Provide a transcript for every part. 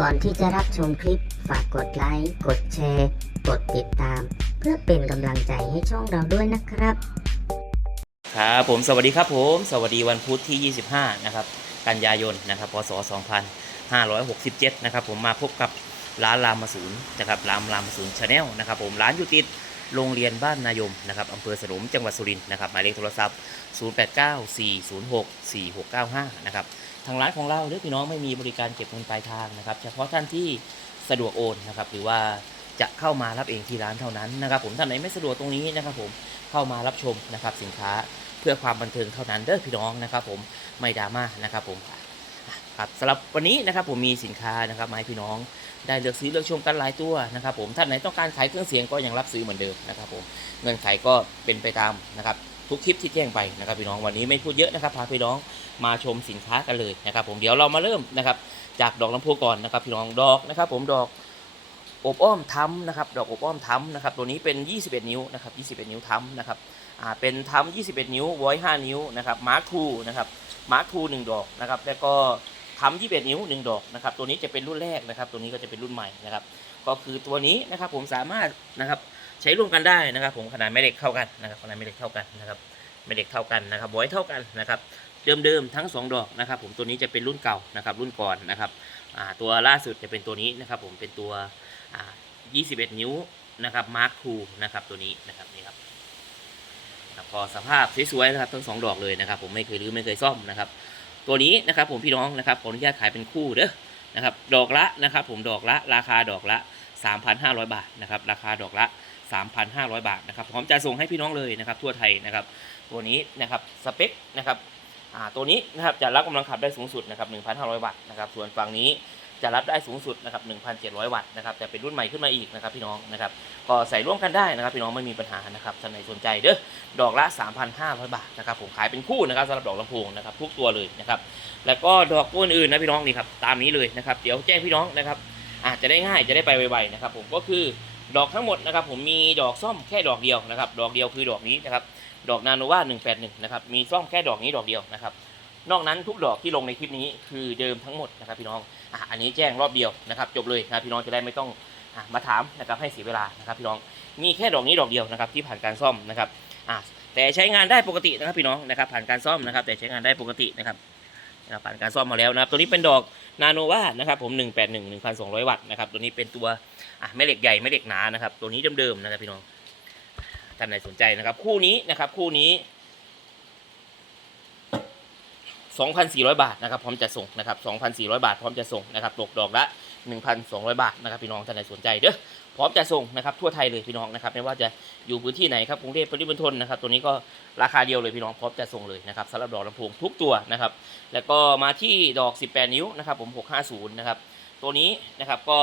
ก่อนที่จะรับชมคลิป ฝากกดไลค์ กดแชร์ กดติดตาม เพื่อเป็นกำลังใจให้ช่องเราด้วยนะครับ ครับผมสวัสดีครับผม สวัสดีวันพุธที่ 25 นะครับ กันยายนนะครับพศ 2567 นะครับผมมาพบกับร้านรามาศูนย์นะครับรามรามมาศูนย์ชาแนลนะครับผมร้านอยู่ติด โรงเรียนบ้านนายมนะครับอำเภอสนมจังหวัดสุรินทร์นะครับหมายเลขโทรศัพท์ 0894064695 นะครับทางร้านของเราเด้อพี่น้องไม่มีบริการเก็บเงินปลายทางนะครับ เฉพาะท่านที่สะดวกโอนนะครับหรือว่าจะเข้ามารับเองที่ร้านเท่านั้นนะครับ ผมท่านไหนไม่สะดวกตรงนี้นะครับ ผมเข้ามารับชมนะครับสินค้าเพื่อความบันเทิงเท่านั้นเด้อพี่น้องนะครับ ผมไม่ดราม่านะครับผม อะครับสำหรับวันนี้นะครับผมมีสินค้านะครับมาให้พี่น้องได้เลือกซื้อเลือกชมกันหลายตัวนะครับผมท่านไหนต้องการขายเครื่องเสียงก็ยังรับซื้อเหมือนเดิมนะครับผมเงินขายก็เป็นไปตามนะครับทุกคลิปที่แจ้งไปนะครับพี่น้องวันนี้ไม่พูดเยอะนะครับพาพี่น้องมาชมสินค้ากันเลยนะครับผมเดี๋ยวเรามาเริ่มนะครับจากดอกลำโพงก่อนนะครับพี่น้องดอกนะครับผมดอกอบอ้อมทั้มนะครับดอกอบอ้อมทั้มนะครับตัวนี้เป็น 21 นิ้วนะครับ21 นิ้วทั้มนะครับอ่าเป็นทำ21 นิ้วไว้5นิ้วนะครับมาร์คทูนะครับมาร์คทูหนึ่งดอกนะครับแล้วก็ ทำ21 นิ้ว 1 ดอกนะครับตัวนี้จะเป็นรุ่นแรกนะครับ ตัวนี้ก็จะเป็นรุ่นใหม่นะครับ ก็คือตัวนี้นะครับผมสามารถนะครับใช้ร่วมกันได้นะครับ ผมขนาดแม่เหล็กเท่ากันนะครับขนาดแม่เหล็กเท่ากันนะครับแม่เหล็กเท่ากันนะครับไว้เท่ากันนะครับเดิมๆทั้ง 2 ดอกนะครับ ผมตัวนี้จะเป็นรุ่นเก่านะครับ รุ่นก่อนนะครับตัวล่าสุดจะเป็นตัวนี้นะครับ ผมเป็นตัว 21 นิ้วนะครับมาร์คทูนะครับตัวนี้นะครับนี่ครับก็สภาพสวยๆนะครับทั้งสองดอกเลยนะครับ ผมไม่เคยรื้อไม่เคยซ่อมนะครับ ตัวนี้นะครับผมพี่น้องนะครับขออนุญาตขายเป็นคู่เด้อนะครับดอกละนะครับผมดอกละราคาดอกละ 3,500 บาทนะครับราคาดอกละ 3,500 บาทนะครับพร้อมจะส่งให้พี่น้องเลยนะครับทั่วไทยนะครับตัวนี้นะครับสเปคนะครับอ่าตัวนี้นะครับจะรับกำลังขับได้สูงสุดนะครับ1,500 บาทนะครับส่วนฝั่งนี้ จะรับได้สูงสุดนะครับ 1,700 วัตต์นะครับ แต่เป็นรุ่นใหม่ขึ้นมาอีกนะครับพี่น้องนะครับ ก็ใส่ร่วมกันได้นะครับ พี่น้องไม่มีปัญหานะครับท่านไหนสนใจเด้อ ดอกละ 3,500 บาทนะครับ ผมขายเป็นคู่นะครับสำหรับดอกลำโพงนะครับทุกตัวเลยนะครับ แล้วก็ดอกตัวอื่นนะพี่น้องนี่ครับตามนี้เลยนะครับ เดี๋ยวแจ้งพี่น้องนะครับอาจจะได้ง่ายจะได้ไปไวๆนะครับ ผมก็คือดอกทั้งหมดนะครับ ผมมีดอกซ่อมแค่ดอกเดียวนะครับ ดอกเดียวคือดอกนี้นะครับ ดอกนาโนวา181นะครับ มีซ่อมแค่ดอกนี้ดอกเดียวนะครับ นอกนั้นทุกดอกที่ลงในคลิปนี้คือเดิมทั้งหมดนะครับพี่น้องอะอันนี้แจ้งรอบเดียวนะครับ จบเลยนะพี่น้องจะได้ไม่ต้องอะมาถามนะครับให้เสียเวลานะครับพี่น้องมีแค่ดอกนี้ดอกเดียวนะครับที่ผ่านการซ่อมนะครับอะแต่ใช้งานได้ปกตินะครับพี่น้องนะครับ ผ่านการซ่อมนะครับ แต่ใช้งานได้ปกตินะครับนะครับผ่านการซ่อมมาแล้วนะครับ ตัวนี้เป็นดอกนาโนวานะครับผม 181 1,200 วัตต์นะครับ ตัวนี้เป็นตัวอะแม่เหล็กใหญ่แม่เหล็กหนานะครับ ตัวนี้เดิมๆนะครับพี่น้องท่านใดสนใจนะครับ คู่นี้นะครับ คู่นี้ 2,400 บาทนะครับพร้อมจะส่งนะครับ2,400 บาทพร้อมจะส่งนะครับตกดอกละ 1,200 บาทนะครับพี่น้องท่านใดสนใจเด้อพร้อมจะส่งนะครับทั่วไทยเลยพี่น้องนะครับไม่ว่าจะอยู่พื้นที่ไหนครับกรุงเทพปริมณฑลนะครับตัวนี้ก็ราคาเดียวเลยพี่น้องพร้อมจะส่งเลยนะครับสำหรับดอกลำโพงทุกตัวนะครับแล้วก็มาที่ดอก 18 นิ้วนะครับผม 650 นะครับตัวนี้นะครับก็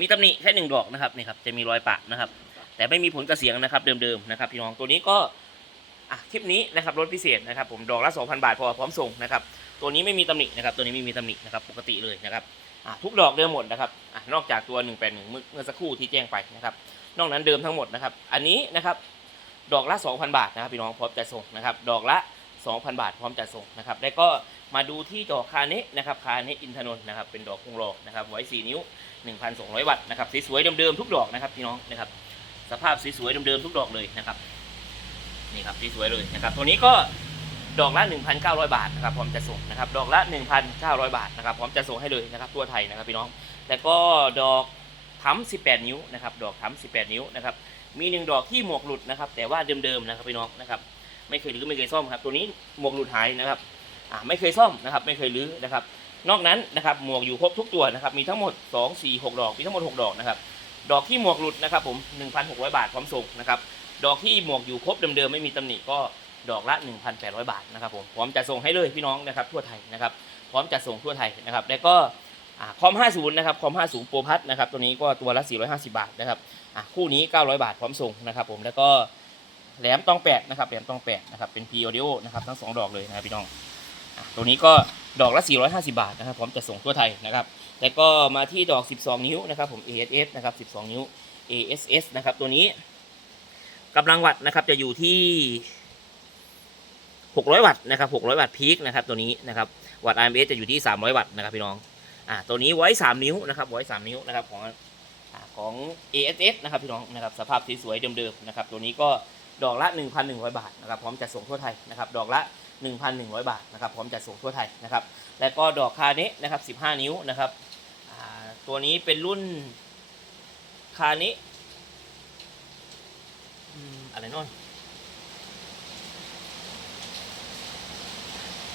มีตำหนิแค่หนึ่งดอกนะครับนี่ครับจะมีรอยปะนะครับแต่ไม่มีผลกระเสียงนะครับเดิมๆนะครับพี่น้องตัวนี้ก็ อะคลิปนี้นะครับลดพิเศษนะครับผมดอกละ 2,000 บาทพอพร้อมส่งนะครับตัวนี้ไม่มีตำหนินะครับตัวนี้ไม่มีตำหนินะครับปกติเลยนะครับอะทุกดอกเดิมหมดนะครับอะนอกจากตัว 181เมื่อเมื่อสักครู่ที่แจ้งไปนะครับนอกนั้นเดิมทั้งหมดนะครับอันนี้นะครับดอกละ 2,000 บาทนะครับพี่น้องพร้อมจะส่งนะครับดอกละ 2,000 บาทพร้อมจะส่งนะครับแล้วก็มาดูที่ดอกคาเนะนะครับคาเนะอินทนนท์นะครับเป็นดอกคงรอนะครับไว้ 4 นิ้ว 1,200 วัตต์นะครับสวยๆเดิมๆทุกดอกนะครับพี่น้องนะครับสภาพสวยๆเดิมๆทุกดอกเลยนะครับ นี่ครับสวยๆเลยนะครับตัวนี้ก็ดอกละ 1,900 บาทนะครับพร้อมจะส่งนะครับดอกละ 1,900 บาทนะครับพร้อมจะส่งให้เลยนะครับทั่วไทยนะครับพี่น้อง แล้วก็ดอกทั้ม18 นิ้วนะครับดอกทั้ม18 นิ้วนะครับมีหนึ่งดอกที่หมวกหลุดนะครับแต่ว่าเดิมๆนะครับพี่น้องนะครับไม่เคยรื้อไม่เคยซ่อมครับตัวนี้หมวกหลุดหายนะครับอ่าไม่เคยซ่อมนะครับไม่เคยรื้อนะครับนอกนั้นนะครับหมวกอยู่ครบทุกตัวนะครับมีทั้งหมด 2 4 6 ดอกมีทั้งหมด 6 ดอกนะครับดอกที่หมวกหลุดนะครับผม 1,600 บาทพร้อมส่งนะครับ ดอกที่หมวกอยู่ครบเดิมๆไม่มีตำหนิก็ดอกละ 1,800 บาทนะครับผมพร้อมจะส่งให้เลยพี่น้องนะครับทั่วไทยนะครับพร้อมจะส่งทั่วไทยนะครับแล้วก็อ่าคอม 50 นะครับ คอม 50 โปรพัทนะครับ ตัวนี้ก็ตัวละ 450 บาทนะครับคู่นี้ 900 บาท พร้อมส่งนะครับผม แล้วก็แหลมตองแปดนะครับ แหลมตองแปดนะครับ เป็น P audio นะครับ ทั้ง 2 ดอกเลยนะครับพี่น้องอตัวนี้ก็ดอกละ 450 บาทนะครับ พร้อมจะส่งทั่วไทยนะครับ แล้วก็มาที่ดอก 12 นิ้วนะครับผม ASS นะครับ 12 นิ้ว ASS นะครับ ตัวนี้ กำลังวัตต์นะครับจะอยู่ที่ 600 วัตต์นะครับ 600 วัตต์พีคนะครับตัวนี้นะครับวัตต์ RMS จะอยู่ที่ 300 วัตต์นะครับพี่น้องอ่าตัวนี้ไว้ 3 นิ้วนะครับไว้ 3 นิ้วนะครับของอ่าของ ASS นะครับพี่น้องนะครับสภาพสวยๆเดิมๆนะครับตัวนี้ก็ดอกละ 1,100 บาทนะครับพร้อมจัดส่งทั่วไทยนะครับดอกละ 1,100 บาทนะครับพร้อมจัดส่งทั่วไทยนะครับแล้วก็ดอกคาเนะนะครับ 15 นิ้วนะครับอ่าตัวนี้เป็นรุ่นคาเนะ อะไรน้อย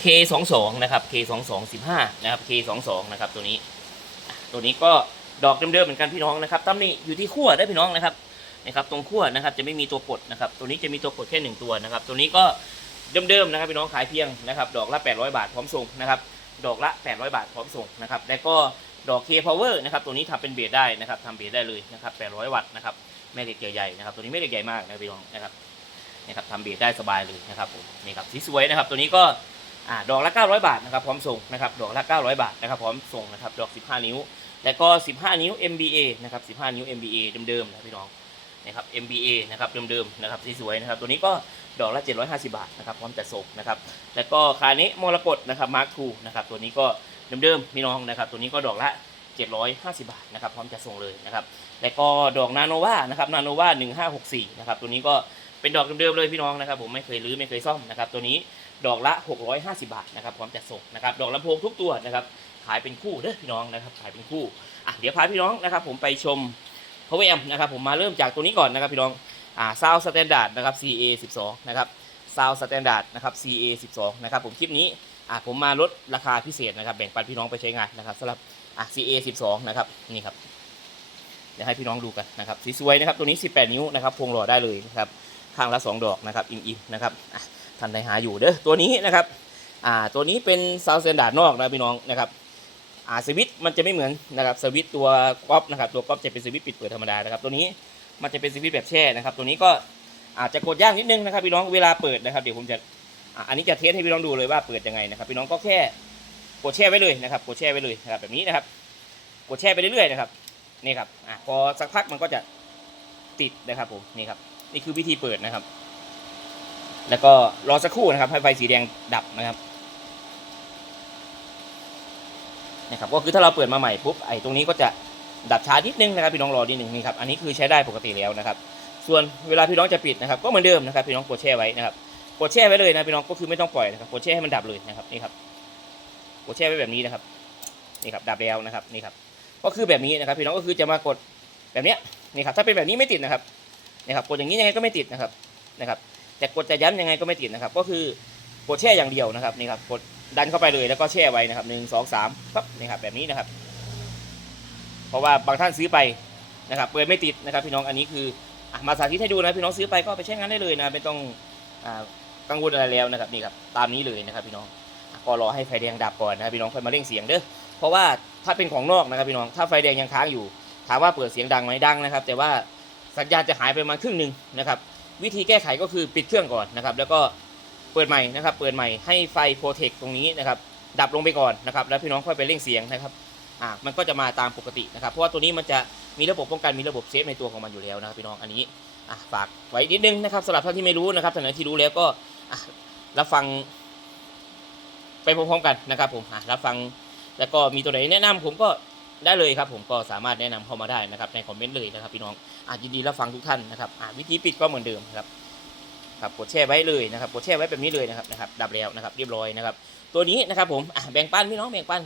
K22 นะครับ K22 15นะครับ K22 นะครับตัวนี้ ตัวนี้ก็ดอกเดิมๆเหมือนกันพี่น้องนะครับตำหนิอยู่ที่ขั้วได้พี่น้องนะครับนะครับตรงขั้วนะครับจะไม่มีตัวกดนะครับตัวนี้จะมีตัวกดแค่หนึ่งตัวนะครับตัวนี้ก็เดิมๆนะครับพี่น้องขายเพียงนะครับดอกละ 800 บาทพร้อมส่งนะครับดอกละ 800 บาทพร้อมส่งนะครับแล้วก็ดอก K Power นะครับตัวนี้ทำเป็นเบสได้นะครับทำเบสได้เลยนะครับ800 วัตต์นะครับ แม่เหล็กใหญ่ๆนะครับตัวนี้ไม่เหล็กใหญ่มากนะพี่น้องนะครับนะครับทำเบสได้สบายเลยนะครับผมนี่ครับสีสวยนะครับ ตัวนี้ก็อ่าดอกละ 900 บาทนะครับพร้อมส่งนะครับดอกละ 900 บาทนะครับพร้อมส่งนะครับดอก 15 นิ้ว แล้วก็ 15 นิ้ว MBA นะครับ 15 นิ้ว MBA เดิมๆนะพี่น้องนะครับ MBA นะครับเดิมๆนะครับสวยๆนะครับตัวนี้ก็ดอกละ 750 บาทนะครับพร้อมจัดส่งนะครับแล้วก็คาเนะมรกตนะครับมาร์คทูนะครับตัวนี้ก็เดิมๆพี่น้องนะครับตัวนี้ก็ดอกละ 750 บาทนะครับพร้อมจัดส่งเลยนะครับ แล้วก็ดอกนาโนวานะครับนาโนวา1564นะครับตัวนี้ก็เป็นดอกเดิมๆเลยพี่น้องนะครับ ผมไม่เคยรื้อไม่เคยซ่อมนะครับ ตัวนี้ดอกละ 650 บาทนะครับพร้อมจัดส่งนะครับ ดอกลำโพงทุกตัวนะครับขายเป็นคู่เด้อพี่น้องนะครับขายเป็นคู่อะเดี๋ยวพาพี่น้องนะครับ ผมไปชม power amp นะครับ ผมมาเริ่มจากตัวนี้ก่อนนะครับ พี่น้องอ่า sound standard นะครับ CA 12นะครับ sound standard นะครับ CA 12นะครับผมคลิปนี้อะผมมาลดราคาพิเศษนะครับ แบ่งปันพี่น้องไปใช้งานนะครับสำหรับอะ CA 12นะครับนี่ครับ เดี๋ยวให้พี่น้องดูกันนะครับสวยๆนะครับตัวนี้ 18 นิ้วนะครับพวงหล่อได้เลยนะครับข้างละ 2 ดอกนะครับอิ่มๆนะครับท่านใดหาอยู่เด้อตัวนี้นะครับอ่าตัวนี้เป็นซาวเซนดาร์ดนอกนะพี่น้องนะครับอ่าสวิตมันจะไม่เหมือนนะครับสวิตตัวก๊อปนะครับตัวก๊อปจะเป็นสวิตปิดเปิดธรรมดานะครับตัวนี้มันจะเป็นสวิตแบบแช่นะครับ ตัวนี้ก็อาจจะกดยากนิดนึงนะครับพี่น้องเวลาเปิดนะครับเดี๋ยวผมจะอันนี้จะเทสให้พี่น้องดูเลยว่าเปิดยังไงนะครับพี่น้องก็แค่กดแช่ไว้เลยนะครับกดแช่ไว้เลยนะครับแบบนี้นะครับกดแช่ไปเรื่อยๆนะครับ นี่ครับอ่าพอสักพักมันก็จะติดนะครับผมนี่ครับ นี่คือวิธีเปิดนะครับ แล้วก็รอสักครู่นะครับ ให้ไฟสีแดงดับนะครับนะครับก็คือถ้าเราเปิดมาใหม่ปุ๊บไอ้ตรงนี้ก็จะดับช้านิดนึงนะครับพี่น้องรอนิดนึงนี่ครับอันนี้คือใช้ได้ปกติแล้วนะครับ ส่วนเวลาพี่น้องจะปิดนะครับ ก็เหมือนเดิมนะครับ พี่น้องกดแช่ไว้นะครับกดแช่ไว้เลยนะพี่น้องก็คือไม่ต้องปล่อยนะครับกดแช่ให้มันดับเลยนะครับนี่ครับกดแช่ไว้แบบนี้นะครับนี่ครับดับแล้วนะครับนี่ครับ ก็คือแบบนี้นะครับพี่น้องก็คือจะมากดแบบนี้นี่ครับถ้าเป็นแบบนี้ไม่ติดนะครับนี่ครับกดอย่างนี้ยังไงก็ไม่ติดนะครับนะครับจะกดจะยันยังไงก็ไม่ติดนะครับ ก็คือกดแช่อย่างเดียวนะครับนี่ครับกดดันเข้าไปเลยแล้วก็แช่ไว้นะครับหนึ่งสองสามปั๊บนี่ครับแบบนี้นะครับ เพราะว่าบางท่านซื้อไปนะครับเปิดไม่ติดนะครับ พี่น้องอันนี้คืออะมาสาธิตให้ดูนะพี่น้องซื้อไปก็ไปใช้งานได้เลยนะไม่ต้องอ่ากังวลอะไรแล้วนะครับนี่ครับตามนี้เลยนะครับ พี่น้องก็รอให้ไฟแดงดับก่อนนะครับพี่น้องค่อยมาเร่งเสียงเด้อ เพราะว่าถ้าเป็นของนอกนะครับพี่น้อง ถ้าไฟแดงยังค้างอยู่ ถามว่าเปิดเสียงดังไหมดังนะครับ แต่ว่าสัญญาณจะหายไปประมาณครึ่งหนึ่งนะครับ วิธีแก้ไขก็คือปิดเครื่องก่อนนะครับ แล้วก็เปิดใหม่นะครับ เปิดใหม่ให้ไฟโปรเทคตรงนี้นะครับ ดับลงไปก่อนนะครับ แล้วพี่น้องค่อยไปเร่งเสียงนะครับอ่ามันก็จะมาตามปกตินะครับ เพราะว่าตัวนี้มันจะมีระบบป้องกันมีระบบเซฟในตัวของมันอยู่แล้วนะครับพี่น้องอันนี้อะฝากไว้นิดนึงนะครับสำหรับท่านที่ไม่รู้นะครับท่านไหนที่รู้แล้วก็อะรับฟังไปพร้อมๆกันนะครับผมอะรับฟัง แล้วก็มีตัวไหนแนะนำผมก็ได้เลยครับ ผมก็สามารถแนะนำเข้ามาได้นะครับในคอมเมนต์เลยนะครับพี่น้องอะยินดีรับฟังทุกท่านนะครับวิธีปิดก็เหมือนเดิมครับครับกดแช่ไว้เลยนะครับกดแช่ไว้แบบนี้เลยนะครับนะครับดับแล้วนะครับเรียบร้อยนะครับตัวนี้นะครับผมแบ่งปันพี่น้องแบ่งปัน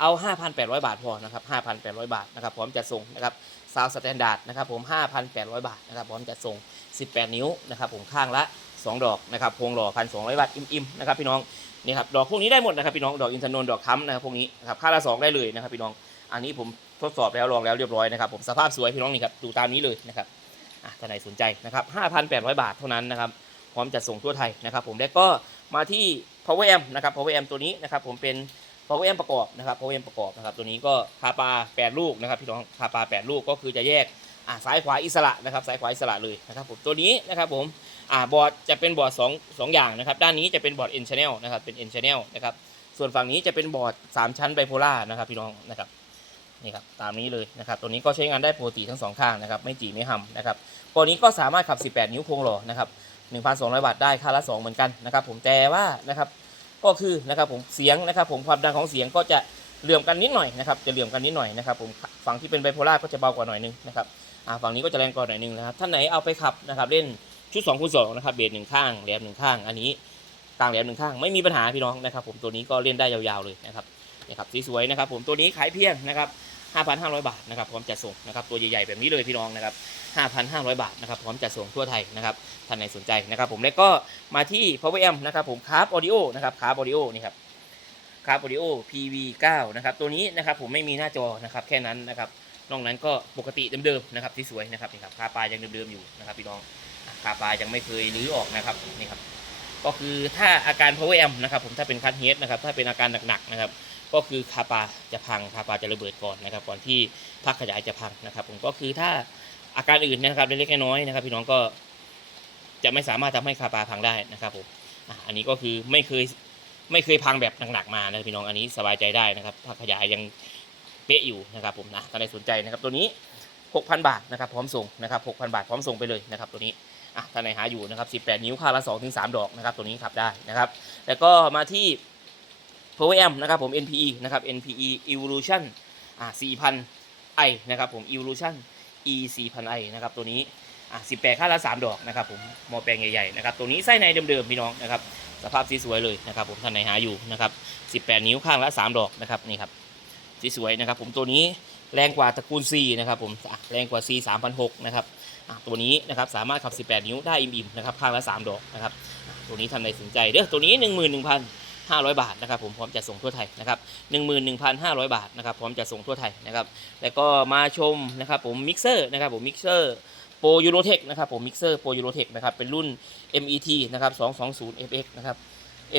เอา 5,800 บาทพอนะครับ5,800 บาทนะครับพร้อมจัดส่งนะครับซาวสแตนดาร์ดนะครับผม 5,800 บาทนะครับพร้อมจัดส่ง 18 นิ้วนะครับผมข้างละ 2 ดอกนะครับพวงหล่อ1,200 บาทอิ่มๆนะครับพี่น้อง นี่ครับดอกพวกนี้ได้หมดนะครับพี่น้องดอกอินทนนท์ดอกค้ำนะครับพวกนี้นะครับค่าละสองได้เลยนะครับพี่น้องอันนี้ผมทดสอบแล้วลองแล้วเรียบร้อยนะครับผมสภาพสวยพี่น้องนี่ครับดูตามนี้เลยนะครับอะท่านไหนสนใจนะครับ5,800 บาทเท่านั้นนะครับพร้อมจัดส่งทั่วไทยนะครับผมแล้วก็มาที่ power amp นะครับ power amp ตัวนี้นะครับผมเป็น power amp ประกอบนะครับ power amp ประกอบนะครับตัวนี้ก็คาปา8 ลูกนะครับพี่น้องคาปา8 ลูกก็คือจะแยกอะซ้ายขวาอิสระนะครับซ้ายขวาอิสระเลยนะครับผมตัวนี้นะครับผม อ่าบอร์ดจะเป็นบอร์ด2 2อย่างนะครับ ด้านนี้จะเป็นบอร์ด N channel นะครับ เป็น N channel นะครับ ส่วนฝั่งนี้จะเป็นบอร์ด 3 ชั้นไบโพล่านะครับพี่น้องนะครับ นี่ครับ ตามนี้เลยนะครับ ตัวนี้ก็ใช้งานได้ปกติทั้งสองข้างนะครับ ไม่จีไม่หำนะครับ ตัวนี้ก็สามารถขับ 18 นิ้วโครงหล่อนะครับ 1,200 บาทได้ ค่าละ 2 เหมือนกันนะครับ ผม แต่ว่านะครับ ก็คือนะครับผม เสียงนะครับ ผม ความดังของเสียงก็จะเหลื่อมกันนิดหน่อยนะครับ จะเหลื่อมกันนิดหน่อยนะครับ ผม ฝั่งที่เป็นไบโพล่าก็จะเบากว่าหน่อยนึงนะครับ อ่า ฝั่งนี้ก็จะแรงกว่าหน่อยนึงนะครับ ท่านไหนเอาไปขับนะครับเล่น ชุด2คูณ2นะครับเบสหนึ่งข้างแหลมหนึ่งข้าง อันนี้ต่างแหลมหนึ่งข้างไม่มีปัญหาพี่น้องนะครับ ผมตัวนี้ก็เล่นได้ยาวๆเลยนะครับนะครับสวยๆนะครับ ผมตัวนี้ขายเพียงนะครับ5,500 บาทนะครับพร้อมจัดส่งนะครับตัวใหญ่ๆแบบนี้เลยพี่น้องนะครับ5,500 บาทนะครับพร้อมจัดส่งทั่วไทยนะครับท่านไหนสนใจนะครับ ผมแล้วก็มาที่ Power M นะครับผมคาร์บออดิโอนะครับคาร์บออดิโอนี่ครับคาร์บออดิโอ PV9 นะครับตัวนี้นะครับผมไม่มีหน้าจอนะครับแค่นั้นนะครับนอกนั้นก็ปกติเดิมๆนะครับที่สวยนะครับนี่ครับคาปลายยังเดิมๆอยู่นะครับพี่น้อง คาปลายังไม่เคยรื้อออกนะครับนี่ครับก็คือถ้าอาการ Power M นะครับผมถ้าเป็นคัทเฮดนะครับถ้าเป็นอาการหนักๆนะครับก็คือคาปาจะพังคาปาจะระเบิดก่อนนะครับก่อนที่ภาคขยายจะพังนะครับผมก็คือถ้าอาการอื่นนะครับเล็กๆน้อยๆนะครับ พี่น้องก็จะไม่สามารถทำให้คาปาพังได้นะครับผมอันนี้ก็คือไม่เคยไม่เคยพังแบบหนักๆมานะพี่น้องอันนี้สบายใจได้นะครับภาคขยายยังเป๊ะอยู่นะครับผมนะถ้าใครสนใจนะครับตัวนี้ 6,000 บาทนะครับพร้อมส่งนะครับ6,000 บาทพร้อมส่งไปเลยนะครับตัวนี้ อะถ้าไหนหาอยู่นะครับ18 นิ้วค่าละ2ถึง3ดอกนะครับตัวนี้ขับได้นะครับ แล้วก็มาที่ Power Amp นะครับผม NPE นะครับ NPE Evolution อ่า4,000 i นะครับผม Evolution E 4,000 i นะครับตัวนี้อ่า18ค่าละ3ดอกนะครับผมหมอแปลงใหญ่ๆนะครับตัวนี้ไส้ในเดิมๆพี่น้องนะครับสภาพสีสวยเลยนะครับผมท่านไหนหาอยู่นะครับ18 นิ้วข้างละ 3 ดอกนะครับนี่ครับสีสวยนะครับผมตัวนี้แรงกว่าตระกูล C นะครับผมอะแรงกว่า C 3,600นะครับ ตัวนี้นะครับสามารถขับ 18 นิ้วได้อิ่มๆนะครับข้างละ 3 ดอกนะครับตัวนี้ท่านใดสนใจเด้อตัวนี้ 11,500 บาทนะครับผมพร้อมจะส่งทั่วไทยนะครับ11,500 บาทนะครับพร้อมจะส่งทั่วไทยนะครับแล้วก็มาชมนะครับผมมิกเซอร์นะครับผมมิกเซอร์โปรยูโรเทคนะครับผมมิกเซอร์โปรยูโรเทคนะครับเป็นรุ่น MET นะครับ220 FX นะครับ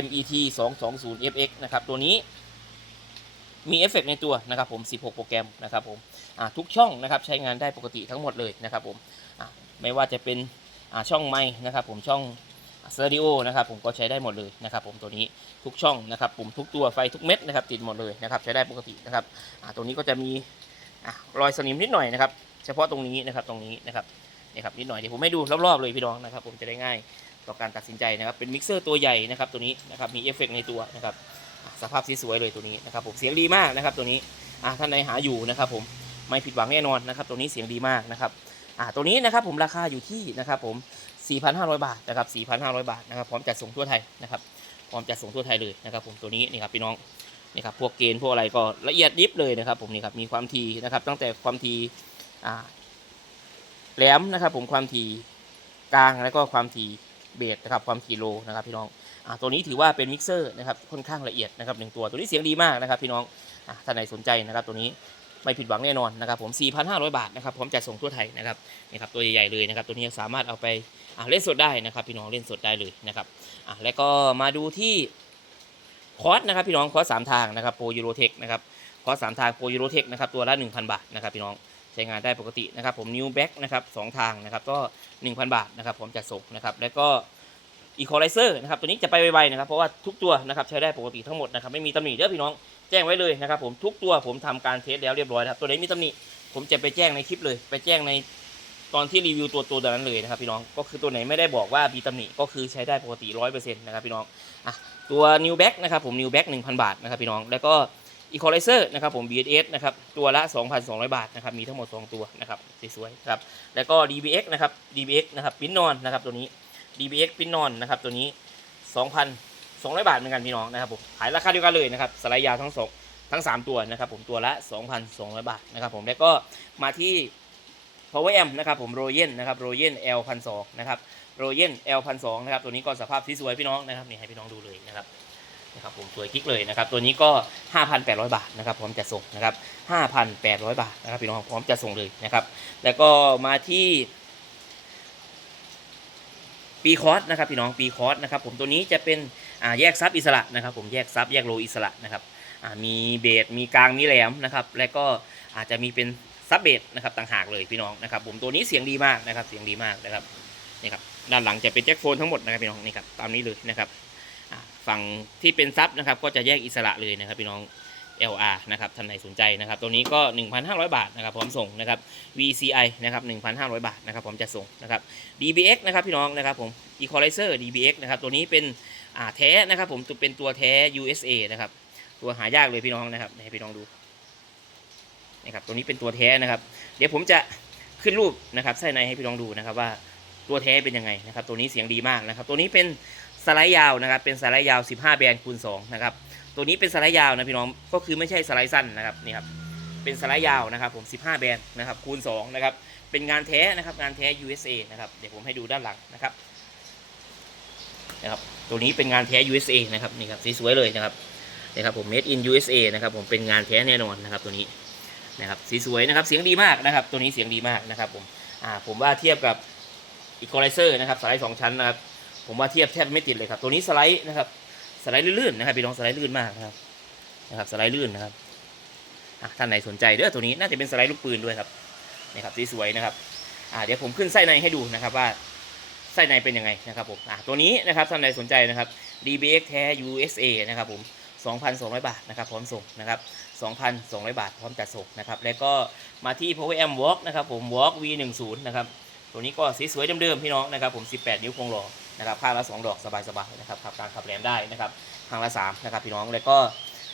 MET 220 FX นะครับตัวนี้ มีเอฟเฟกต์ในตัวนะครับผม 16 โปรแกรมนะครับผมทุกช่องนะครับใช้งานได้ปกติทั้งหมดเลยนะครับผมไม่ว่าจะเป็นช่องไม้นะครับผมช่องสเตอริโอนะครับผมก็ใช้ได้หมดเลยนะครับผมตัวนี้ทุกช่องนะครับปุ่มทุกตัวไฟทุกเม็ดนะครับติดหมดเลยนะครับใช้ได้ปกตินะครับตรงนี้ก็จะมีรอยสนิมนิดหน่อยนะครับเฉพาะตรงนี้นะครับตรงนี้นะครับนี่ครับนิดหน่อยเดี๋ยวผมให้ดูรอบๆเลยพี่น้องนะครับผมจะได้ง่ายต่อการตัดสินใจนะครับเป็นมิกเซอร์ตัวใหญ่นะครับตัวนี้นะครับมีเอฟเฟกต์ในตัวนะครับ สภาพสวยเลยตัวนี้นะครับผมเสียงดีมากนะครับตัวนี้อะท่านใดหาอยู่นะครับผมไม่ผิดหวังแน่นอนนะครับตัวนี้เสียงดีมากนะครับอะตัวนี้นะครับผมราคาอยู่ที่นะครับผม 4,500 บาทนะครับ 4,500 บาทนะครับพร้อมจัดส่งทั่วไทยนะครับพร้อมจัดส่งทั่วไทยเลยนะครับผมตัวนี้นี่ครับพี่น้องนี่ครับพวกเกณฑ์พวกอะไรก็ละเอียดยิบเลยนะครับผมนี่ครับมีความทีนะครับตั้งแต่ความทีอ่าแหลมนะครับผมความทีกลางแล้วก็ความทีเบสนะครับความทีโลนะครับพี่น้อง อ่าตัวนี้ถือว่าเป็นมิกเซอร์นะครับค่อนข้างละเอียดนะครับหนึ่งตัวตัวนี้เสียงดีมากนะครับพี่น้องอ่าท่านไหนสนใจนะครับตัวนี้ไม่ผิดหวังแน่นอนนะครับผม 4,500 บาทนะครับพร้อมจัดส่งทั่วไทยนะครับนี่ครับตัวใหญ่ๆเลยนะครับตัวนี้สามารถเอาไปเล่นสดได้นะครับ พี่น้องเล่นสดได้เลยนะครับแล้วก็มาดูที่คอร์สนะครับพี่น้องคอร์สสามทางนะครับโปรยูโรเทคนะครับคอร์สสามทางโปรยูโรเทคนะครับตัวละ 1,000 บาทนะครับพี่น้องใช้งานได้ปกตินะครับผมนิวแบ็กนะครับสองทางนะครับก็ 1,000 บาทนะครับผมจัดส่งนะครับแล้วก็ อีโคไลเซอร์นะครับตัวนี้จะไปไวๆนะครับเพราะว่าทุกตัวนะครับใช้ได้ปกติทั้งหมดนะครับไม่มีตำหนิเด้อพี่น้องแจ้งไว้เลยนะครับผมทุกตัวผมทำการเทสแล้วเรียบร้อยนะครับตัวไหนมีตำหนิผมจะไปแจ้งในคลิปเลย ไปแจ้งในตอนที่รีวิวตัวตัวนั้นเลยนะครับพี่น้องก็คือตัวไหนไม่ได้บอกว่ามีตำหนิก็คือใช้ได้ปกติร้อยเปอร์เซ็นต์นะครับพี่น้องอะตัว New Back นะครับผม New Back 1,000 บาทนะครับพี่น้องแล้วก็ Equalizer นะครับผม BSS นะครับตัวละ 2,200 บาทนะครับมีทั้งหมด 2 ตัวนะครับสวยๆครับแล้วก็ DBX นะครับ DBX นะครับปิ้นนอนนะครับตัวนี้ DBX ปิ้นนอนนะครับตัวนี้ 2,200 บาทเหมือนกันพี่น้องนะครับผมขายราคาเดียวกันเลยนะครับสไลด์ยาวทั้งสองทั้ง 3 ตัวนะครับผมตัวละ 2,200 บาทนะครับผมแล้วก็มาที่ Power Amp นะครับผมโรเยนนะครับโรเยน L พันสนะครับโรเยน L พันสนะครับตัวนี้ก็สภาพที่สวยพี่น้องนะครับนี่ให้พี่น้องดูเลยนะครับนะครับผมสวยคลิกเลยนะครับตัวนี้ก็ 5,800 บาทนะครับพร้อมจะส่งนะครับ 5,800 บาทนะครับพี่น้องพร้อมจะส่งเลยนะครับแล้วก็มาที่ ปีคอร์สนะครับพี่น้องปีคอร์สนะครับผมตัวนี้จะเป็นแยกซับอิสระนะครับ ผมแยกซับแยกโลอิสระนะครับมีเบสมีกลางมีแหลมนะครับและก็อาจจะมีเป็นซับเบสนะครับต่างหากเลยพี่น้องนะครับผมตัวนี้เสียงดีมากนะครับเสียงดีมากนะครับนี่ครับด้านหลังจะเป็นแจ็คโฟนทั้งหมดนะครับพี่น้องนี่ครับตามนี้เลยนะครับฝั่งที่เป็นซับนะครับก็จะแยกอิสระเลยนะครับพี่น้อง LR นะครับท่านไหนสนใจนะครับ ตัวนี้ก็ 1,500 บาทนะครับพร้อมส่งนะครับ VCI นะครับ 1,500 บาทนะครับพร้อมจะส่งนะครับ DBX นะครับพี่น้องนะครับผม Equalizer DBX นะครับตัวนี้เป็นอ่าแท้นะครับผมตัวเป็นตัวแท้ USA นะครับตัวหายากเลยพี่น้องนะครับให้พี่น้องดูนะครับตัวนี้เป็นตัวแท้นะครับ เดี๋ยวผมจะขึ้นรูปนะครับไส้ในให้พี่น้องดูนะครับว่าตัวแท้เป็นยังไงนะครับตัวนี้เสียงดีมากนะครับตัวนี้เป็นสไลด์ยาวนะครับเป็นสไลด์ยาว 15 แบนคูณ2นะครับ ตัวนี้เป็นสไลด์ยาวนะพี่น้อง ก็คือไม่ใช่สไลด์สั้นนะครับนี่ครับเป็นสไลด์ยาวนะครับผม 15 แบนนะครับคูณ2นะครับเป็นงานแท้นะครับงานแท้ USA นะครับเดี๋ยวผมให้ดูด้านหลังนะครับนะครับตัวนี้เป็นงานแท้ USA นะครับนี่ครับสวยๆเลยนะครับนะครับผม made in USA นะครับผมเป็นงานแท้แน่นอนนะครับตัวนี้นะครับสีสวยนะครับเสียงดีมากนะครับ ตัวนี้เสียงดีมากนะครับผมอ่าผมว่าเทียบกับอีโคไลเซอร์นะครับสไลด์สองชั้นนะครับผมว่าเทียบแทบไม่ติดเลยครับตัวนี้สไลด์นะครับ สไลด์ลื่นๆนะครับพี่น้องสไลด์ลื่นมากนะครับนะครับสไลด์ลื่นนะครับอะท่านไหนสนใจเด้อตัวนี้น่าจะเป็นสไลด์ลูกปืนด้วยครับนี่ครับสวยๆนะครับอ่าเดี๋ยวผมขึ้นไส้ในให้ดูนะครับว่าไส้ในเป็นยังไงนะครับผมอ่าตัวนี้นะครับท่านไหนสนใจนะครับ DBX แท้ USA นะครับผม2,200 บาทนะครับพร้อมส่งนะครับ 2,200 บาทพร้อมจัดส่งนะครับ แล้วก็มาที่ Power M Walk นะครับผม Walk V10 นะครับ ตัวนี้ก็สีสวยเดิมๆพี่น้องนะครับผม 18 นิ้วคงหล่อ นะครับข้างละ2ดอกสบายๆนะครับขับกลางขับแหลมได้นะครับข้างละ3นะครับพี่น้องแล้วก็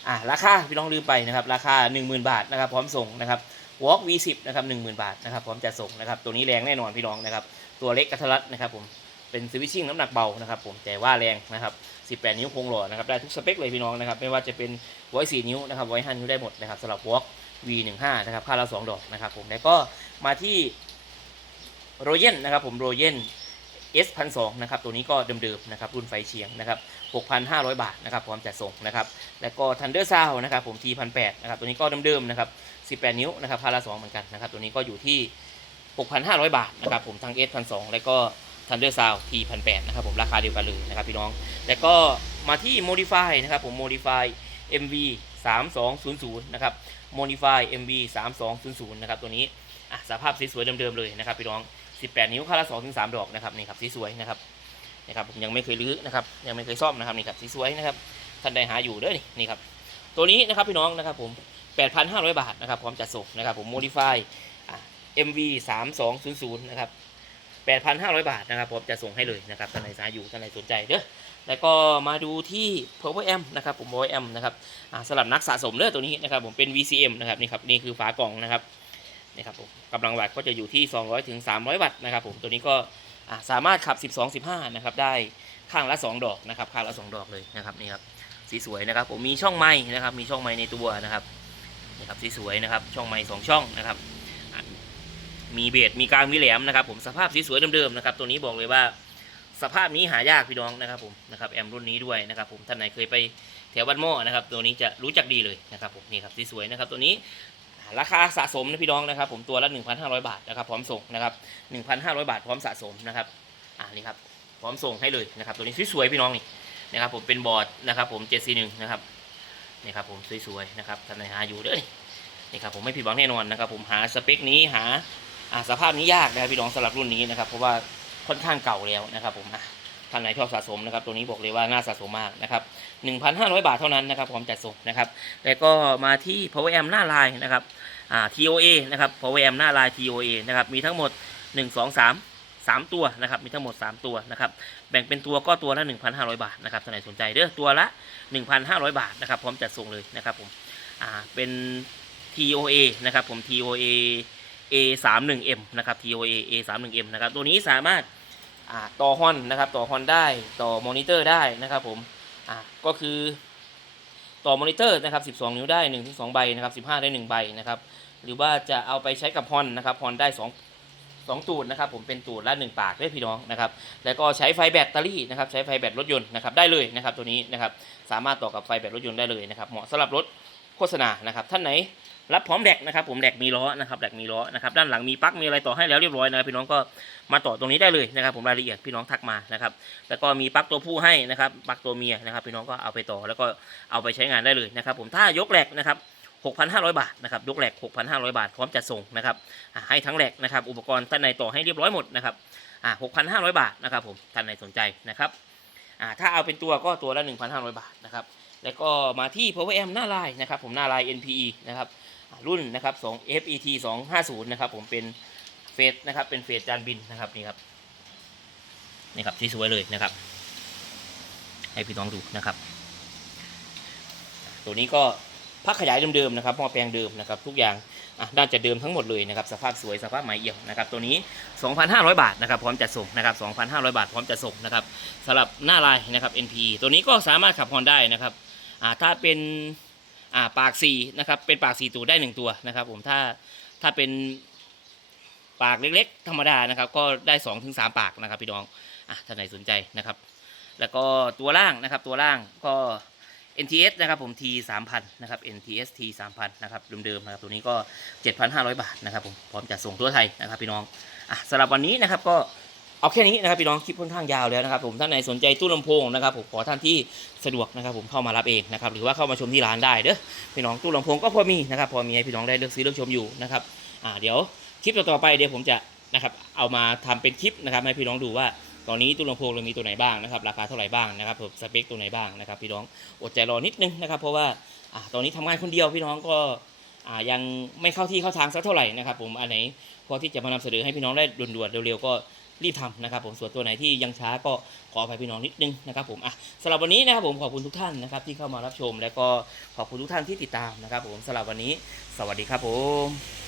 อะราคาพี่น้องลืมไปนะครับราคา 10,000 บาทนะครับพร้อมส่งนะครับ Walk V10 นะครับ10,000 บาทนะครับพร้อมจัดส่งนะครับตัวนี้แรงแน่นอนพี่น้องนะครับตัวเล็กกระทัดรัดนะครับผมเป็นสวิตชิ่งน้ำหนักเบานะครับผมแต่ว่าแรงนะครับ18 นิ้วโครงหล่อนะครับได้ทุกสเปคเลยพี่น้องนะครับไม่ว่าจะเป็นไว้4นิ้วนะครับไว้5นิ้วได้หมดนะครับสำหรับ Walk V15 นะครับค่าละ2ดอกนะครับผมแล้วก็มาที่โรเยนนะครับผมโรเยน S 1 2 0นะครับตัวนี้ก็เดิมๆนะครับรุ่นไฟเฉียงนะครับ 6,500 บาทนะครับพร้อมจัดส่งนะครับแล้วก็ Thunder Sound นะครับผม T 1 8 0นะครับตัวนี้ก็เดิมๆนะครับ 18 นิ้วนะครับค่าละ2เหมือนกันนะครับตัวนี้ก็อยู่ที่ 6,500 บาทนะครับผมทั้ง S 1 2 0แล้วก็ Thunder Sound T 1 8 0นะครับผมราคาเดียวกันเลยนะครับพี่น้อง แล้วก็มาที่ Modify นะครับผม Modify MV 3200นะครับ Modify MV 3200นะครับตัวนี้อะสภาพสวยๆเดิมๆเลยนะครับพี่น้อง 18 นิ้วค่าละ2ถึง3ดอกนะครับนี่ครับสีสวยนะครับนะครับผมยังไม่เคยรื้อนะครับยังไม่เคยซ่อมนะครับนี่ครับสีสวยนะครับท่านใดหาอยู่เด้อนี่นี่ครับตัวนี้นะครับพี่น้องนะครับผม 8,500 บาทนะครับพร้อมจัดส่งนะครับผม Modify อะ MV 3200นะครับ8,500 บาทนะครับผมจะส่งให้เลยนะครับท่านไหนสายอยู่ท่านไหนสนใจเด้อแล้วก็มาดูที่ Power M นะครับผม Power M นะครับสำหรับนักสะสมเด้อตัวนี้นะครับผมเป็น VCM นะครับนี่ครับนี่คือฝากล่องนะครับ นี่ครับผมกำลังวัตต์ก็จะอยู่ที่ 200ถึง300 วัตต์นะครับผมตัวนี้ก็สามารถขับ 12 15นะครับได้ข้างละ 2 ดอกนะครับข้างละ 2 ดอกเลยนะครับนี่ครับสีสวยนะครับผมมีช่องไม้นะครับมีช่องไม้ในตัวนะครับนี่ครับสีสวยนะครับช่องไม้สองช่องนะครับมีเบสมีกลางมีแหลมนะครับผมสภาพสวยๆเดิมๆนะครับตัวนี้บอกเลยว่าสภาพนี้หายากพี่น้องนะครับผมนะครับแอมรุ่นนี้ด้วยนะครับผมท่านไหนเคยไปแถวบ้านหม้อนะครับตัวนี้จะรู้จักดีเลยนะครับผมนี่ครับสวยๆนะครับตัวนี้ ราคาสะสมนะพี่น้องนะครับ ผมตัวละ 1,500 บาทนะครับพร้อมส่งนะครับ1,500 บาทพร้อมสะสมนะครับอ่านี่ครับพร้อมส่งให้เลยนะครับ ตัวนี้สวยๆพี่น้องนี่นะครับ ผมเป็นบอร์ดนะครับ ผม 741 นะครับนี่ครับผมสวยๆนะครับท่านไหนหาอยู่เด้อนี่นี่ครับผมไม่ผิดหวังแน่นอนนะครับ ผมหาสเปคนี้หาอ่าสภาพนี้ยากนะครับพี่น้องสำหรับรุ่นนี้นะครับ เพราะว่าค่อนข้างเก่าแล้วนะครับ ผมอะ ท่านไหนชอบสะสมนะครับตัวนี้บอกเลยว่าน่าสะสมมากนะครับ 1,500 บาทเท่านั้นนะครับพร้อมจัดส่งนะครับแล้วก็มาที่ Power Amp หน้าลายนะครับอ่า TOA นะครับ Power Amp หน้าลาย TOA นะครับมีทั้งหมด 1 2 3 3 ตัวนะครับมีทั้งหมด 3 ตัวนะครับแบ่งเป็นตัวก็ตัวละ 1,500 บาทนะครับท่านไหนสนใจเด้อตัวละ 1,500 บาทนะครับพร้อมจัดส่งเลยนะครับผมอ่าเป็น TOA นะครับผม TOA A 3 1 M นะครับ TOA A 3 1 M นะครับตัวนี้สามารถ ต่อฮอนนะครับต่อฮอนได้ต่อมอนิเตอร์ได้นะครับผมก็คือต่อมอนิเตอร์นะครับ 12 นิ้วได้1ถึง2ใบนะครับ15 ได้ 1 ใบนะครับหรือว่าจะเอาไปใช้กับฮอนนะครับฮอนได้ 2 2 ตูดนะครับผมเป็นตูดละ1ปากด้วยพี่น้องนะครับแล้วก็ใช้ไฟแบตเตอรี่นะครับใช้ไฟแบตรถยนต์นะครับได้เลยนะครับตัวนี้นะครับสามารถต่อกับไฟแบตรถยนต์ได้เลยนะครับเหมาะสำหรับรถโฆษณานะครับท่านไหน รับพร้อมแดกนะครับ ผมแดกมีล้อนะครับแดกมีล้อนะครับด้านหลังมีปลั๊กมีอะไรต่อให้แล้วเรียบร้อยนะครับพี่น้องก็มาต่อตรงนี้ได้เลยนะครับ ผมรายละเอียดพี่น้องทักมานะครับแล้วก็มีปลั๊กตัวผู้ให้นะครับปลั๊กตัวเมียนะครับ พี่น้องก็เอาไปต่อแล้วก็เอาไปใช้งานได้เลยนะครับ ผมถ้ายกแหลกนะครับ6,500 บาทนะครับยกแหลก 6,500 บาทพร้อมจัดส่งนะครับให้ทั้งแหลกนะครับอุปกรณ์ท่านในต่อให้เรียบร้อยหมดนะครับอ่า6,500 บาทนะครับผมท่านในสนใจนะครับถ้าเอาเป็นตัวก็ตัวละ 1,500 บาทนะครับแล้วก็มาที่ Power Amp หน้าลายนะครับผมหน้าลาย NPE นะครับ รุ่นนะครับ2 FET 250นะครับผมเป็นเฟสนะครับเป็นเฟสจานบินนะครับนี่ครับนี่ครับที่สวยเลยนะครับ ให้พี่น้องดูนะครับ ตัวนี้ก็พักขยายเดิมๆนะครับหม้อแปลงเดิมนะครับ ทุกอย่างน่าจะเดิมทั้งหมดเลยนะครับ สภาพสวยสภาพใหม่เอี่ยมนะครับ ตัวนี้ 2,500 บาทนะครับ พร้อมจัดส่งนะครับ 2,500 บาท พร้อมจัดส่งนะครับสำหรับหน้าลายนะครับ NP ตัวนี้ก็สามารถขับฮอนได้นะครับถ้าเป็น อ่าปากสี่นะครับเป็นปากสี่ตัวได้หนึ่งตัวนะครับ ผมถ้าถ้าเป็นปากเล็กๆ ธรรมดานะครับ ก็ได้2องถึงสามปากนะครับพี่น้องอะท่านไหนสนใจนะครับ แล้วก็ตัวล่างนะครับตัวล่างก็ NTS นะครับผม T 3,000นะครับ NTS T 3,000นะครับเดิมๆนะครับตัวนี้ก็ 7,500 บาทนะครับผมพร้อมจัดส่งทั่วไทยนะครับพี่น้องอะสำหรับวันนี้นะครับก็ เอาแค่นี้นะครับพี่น้องคลิปค่อนข้างยาวแล้วนะครับผมท่านไหนสนใจตู้ลำโพงนะครับผมขอท่านที่สะดวกนะครับผมเข้ามารับเองนะครับหรือว่าเข้ามาชมที่ร้านได้เด้อพี่น้องตู้ลำโพงก็พอมีนะครับพอมีให้พี่น้องได้เลือกซื้อเลือกชมอยู่นะครับอ่าเดี๋ยวคลิปต่อๆไปเดี๋ยวผมจะนะครับเอามาทำเป็นคลิปนะครับให้พี่น้องดูว่าตอนนี้ตู้ลำโพงเรามีตัวไหนบ้างนะครับราคาเท่าไหร่บ้างนะครับผมสเปคตัวไหนบ้างนะครับพี่น้องอดใจรอนิดนึงนะครับเพราะว่าอ่าตอนนี้ทำงานคนเดียวพี่น้องก็อ่ายังไม่เข้าที่เข้าทางสักเท่าไหร่นะครับผมอันไหนพอที่จะมานำเสนอให้พี่น้องได้ด่วนๆเร็วๆก็ รีบทำนะครับผมส่วนตัวไหนที่ยังช้าก็ขออภัยพี่น้องนิดนึงนะครับผมอะสำหรับวันนี้นะครับผมขอบคุณทุกท่านนะครับที่เข้ามารับชม และก็ขอบคุณทุกท่านที่ติดตามนะครับผมสำหรับวันนี้ สวัสดีครับผม